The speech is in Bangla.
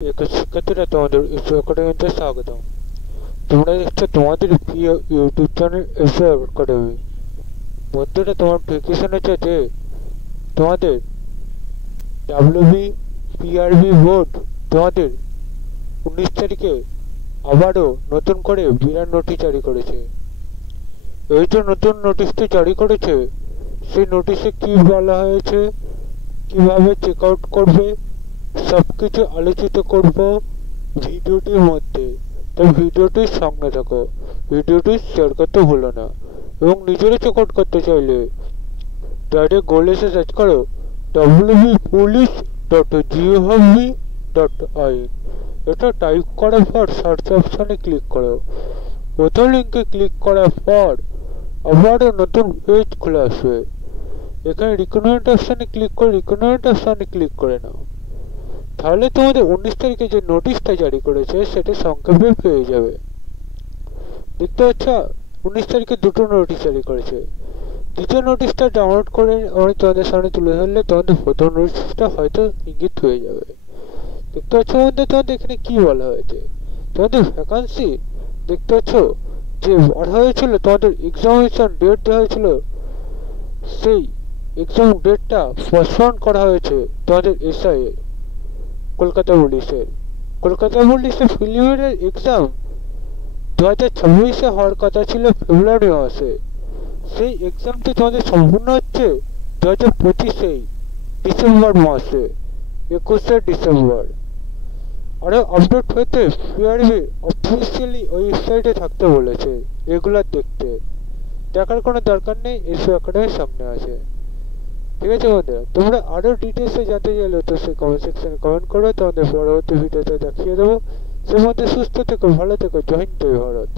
শিক্ষার্থীরা তোমাদের এসো একাডেমিতে স্বাগতম। তোমরা দেখছো তোমাদের প্রিয় ইউটিউব চ্যানেল এসো একাডেমি। বন্ধুরা, তোমার ভ্যাকেশনে যে তোমাদের ডাব্লিউবি পিআরবি বোর্ড তোমাদের 19 তারিখে আবারও নতুন করে বিরাট নোটিশ জারি করেছে। এই যে নতুন নোটিশটি জারি করেছে, সেই নোটিশে কি বলা হয়েছে, কিভাবে চেক আউট করবে, সবকিছু আলোচিত করব ভিডিওটির মধ্যে। তো ভিডিওটির সঙ্গে থাকো, ভিডিওটি শেয়ার করতে ভুলো না, এবং নিজেরা চেক আউট করতে চাইলে ডাইরেক্ট গুগলে এসে সার্চ করো www.police.gov.in। এটা টাইপ করার পর সার্চ অপশনে ক্লিক করো। প্রথম লিঙ্কে ক্লিক করার পর আবারও নতুন পেজ খুলে আসবে। এখানে রিকমেন্ড অপশনে ক্লিক করে নাও। তাহলে তোমাদের 19 তারিখে যে নোটিশটা জারি করেছে সেটা সংক্ষেপে পেয়ে যাবে। দেখতে পাচ্ছ, 19 তারিখে দুটো নোটিশ জারি করেছে। দ্বিতীয় নোটিশটা ডাউনলোড করে আমি তোমাদের সামনে তুলে ধরলে তোমাদের প্রথম নোটিশটা হয়তো ইঙ্গিত হয়ে যাবে। দেখতে পাচ্ছ বন্ধু, তোমাদের এখানে কি বলা হয়েছে, তোমাদের ভ্যাকান্সি দেখতে পাচ্ছ যে বার হয়েছিল, তোমাদের এক্সামিনেশন ডেট দেওয়া হয়েছিল, সেই এক্সাম ডেটটা পোস্টপোন করা হয়েছে তোমাদের এসআই এর। কলকাতা পুলিশের প্রিলিমিনারি এক্সাম 2026-এ হওয়ার কথা ছিল ফেব্রুয়ারি মাসে। সেই এক্সামটি তোমাদের সম্পূর্ণ হচ্ছে 2025-এ ডিসেম্বর মাসে, 21শে ডিসেম্বর। আরো আপডেট পেতে পিআরবি অফিসিয়ালি ওয়েবসাইটে থাকতে বলেছে। এগুলো দেখার কোনো দরকার নেই, এসো একাডেমির সামনে আছে। ঠিক আছে বন্ধুরা, তোমরা আরো ডিটেলসে জানতে চাইলে তো সে কমেন্ট সেকশনে কমেন্ট করো, তোমাদের পরবর্তী ভিডিওতে দেখিয়ে দেবো। সে মধ্যে সুস্থ থেকো, ভালো থেকো, জয় হিন্দ, জয় ভারত।